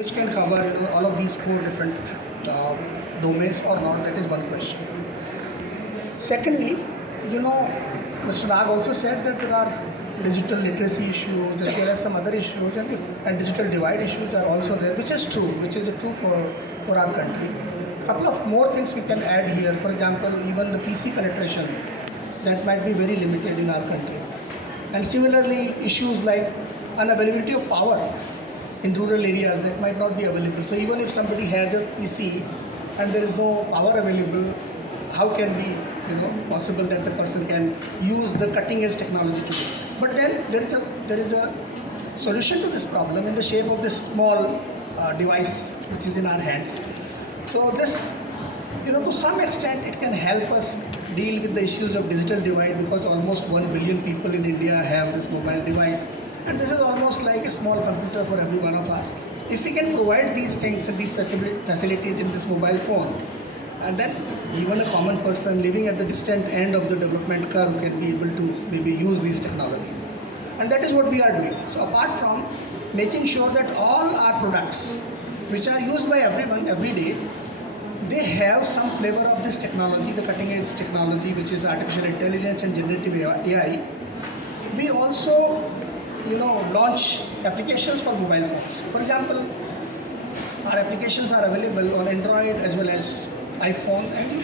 which can cover all of these four different uh, domains or not. That is one question. Secondly, Mr. Nag also said that there are digital literacy issues, there are some other issues, and digital divide issues are also there, which is true, for our country. Couple of more things we can add here. For example, even the PC penetration that might be very limited in our country, and similarly issues like unavailability of power in rural areas that might not be available. So even if somebody has a PC and there is no power available, how can be possible that the person can use the cutting edge technology today? But then there is a solution to this problem in the shape of this small device which is in our hands. So this, to some extent, it can help us deal with the issues of digital divide, because almost 1 billion people in India have this mobile device, and this is almost like a small computer for every one of us. If we can provide these things and these facilities in this mobile phone, and then even a common person living at the distant end of the development curve can be able to maybe use these technologies. And that is what we are doing. So apart from making sure that all our products, which are used by everyone every day, they have some flavor of this technology, the cutting edge technology, which is artificial intelligence and generative AI. We also launch applications for mobile phones. For example, our applications are available on Android as well as iPhone, and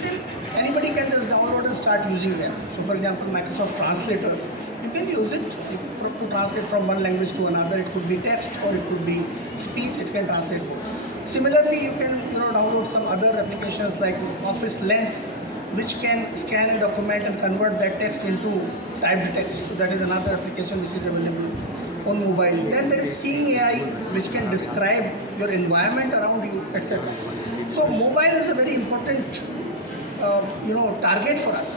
anybody can just download and start using them. So for example, Microsoft Translator, you can use it to translate from one language to another. It could be text or it could be speech. It can translate both. Similarly, you can download some other applications like Office Lens, which can scan a document and convert that text into typed text. So that is another application which is available on mobile. Then there is Seeing AI, which can describe your environment around you, etc. So mobile is a very important target for us,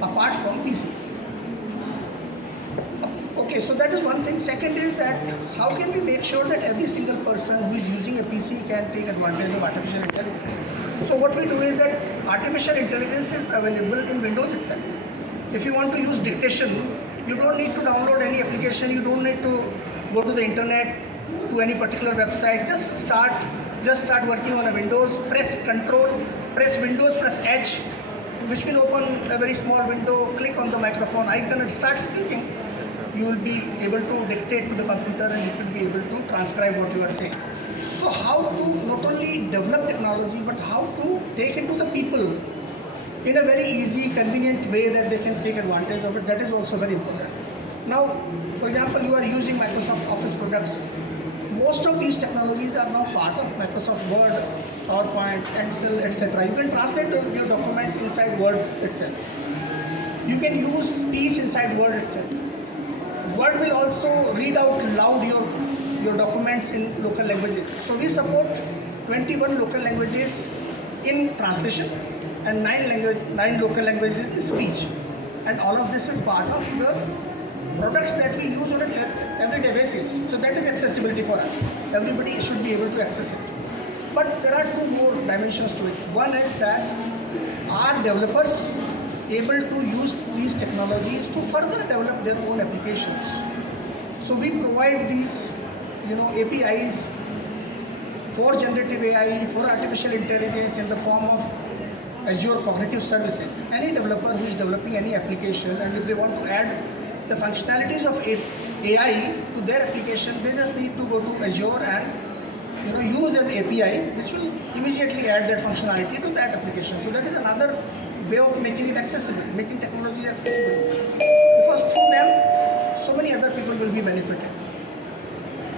apart from PC. Okay, so that is one thing. Second is that how can we make sure that every single person who is using a PC can take advantage of artificial intelligence? So what we do is that artificial intelligence is available in Windows itself. If you want to use dictation, you don't need to download any application. You don't need to go to the internet, to any particular website. Just start working on a Windows. Press Control, press Windows, press H, which will open a very small window. Click on the microphone icon and start speaking. You will be able to dictate to the computer, and it will be able to transcribe what you are saying. So how to not only develop technology, but how to take it to the people in a very easy, convenient way that they can take advantage of it, that is also very important. Now, for example, you are using Microsoft Office products. Most of these technologies are now part of Microsoft Word, PowerPoint, Excel, etc. You can translate your documents inside Word itself. You can use speech inside Word itself. Word will also read out loud your documents in local languages. So we support 21 local languages in translation and 9 local languages in speech. And all of this is part of the products that we use on an everyday basis. So that is accessibility for us. Everybody should be able to access it. But there are two more dimensions to it. One is that are developers able to use these technologies to further develop their own applications. So we provide these APIs for generative AI, for artificial intelligence in the form of Azure Cognitive Services. Any developer who is developing any application, and if they want to add the functionalities of AI to their application, they just need to go to Azure and use an API which will immediately add that functionality to that application. So that is another way of making it accessible, making technology accessible, because through them so many other people will be benefited.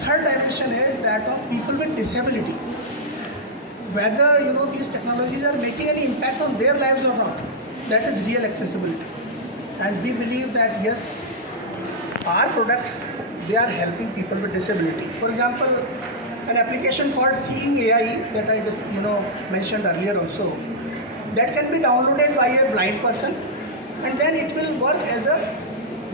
Third dimension is that of people with disability. Whether these technologies are making any impact on their lives or not, that is real accessibility. And we believe that yes, our products, they are helping people with disability. For example, an application called Seeing AI that I just mentioned earlier also, that can be downloaded by a blind person, and then it will work as a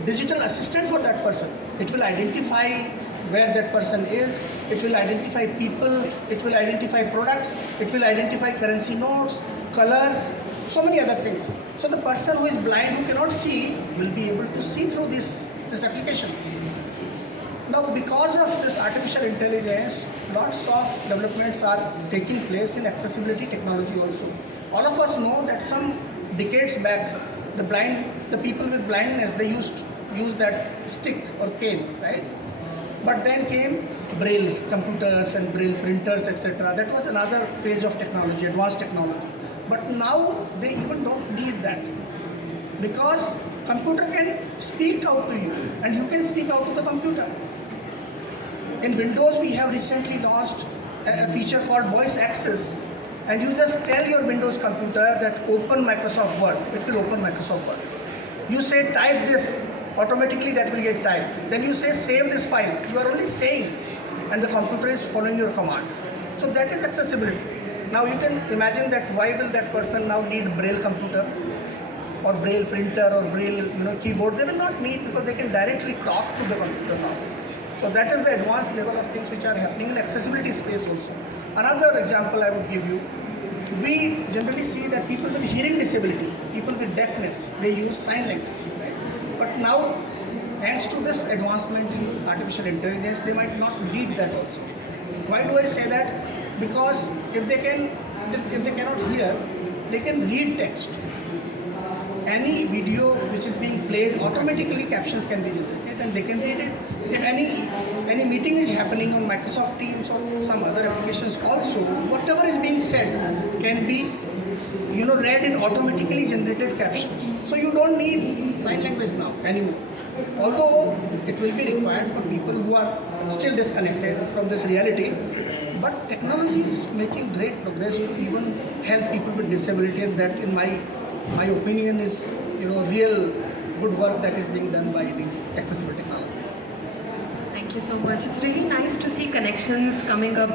digital assistant for that person. It will identify where that person is, it will identify people, it will identify products, it will identify currency notes, colors, so many other things. So the person who is blind, who cannot see, will be able to see through this application. Now, because of this artificial intelligence, a lots of developments are taking place in accessibility technology also. All of us know that some decades back, the people with blindness, they used to use that stick or cane, right? But then came braille computers and braille printers, etc. That was another phase of technology, advanced technology. But now they even don't need that, because computer can speak out to you and you can speak out to the computer. In Windows, we have recently launched a feature called voice access, and you just tell your Windows computer that open Microsoft Word, it will open Microsoft Word. You say type this, automatically that will get typed. Then you say save this file, you are only saying, and the computer is following your commands. So that is accessibility. Now you can imagine that why will that person now need braille computer or braille printer or braille keyboard? They will not need, because they can directly talk to the computer now. So that is the advanced level of things which are happening in accessibility space also. Another example I would give you, we generally see that people with hearing disability, people with deafness, they use sign language. Right? But now, thanks to this advancement in artificial intelligence, they might not need that also. Why do I say that? Because if they cannot hear, they can read text. Any video which is being played, automatically captions can be generated and they can read it. If any meeting is happening on Microsoft Teams or some other applications also, whatever is being said can be read in automatically generated captions. So you don't need sign language now anymore. Although it will be required for people who are still disconnected from this reality, but technology is making great progress to even help people with disability, and that in my opinion is real good work that is being done by these accessible technologies. Thank you so much. It's really nice to see connections coming up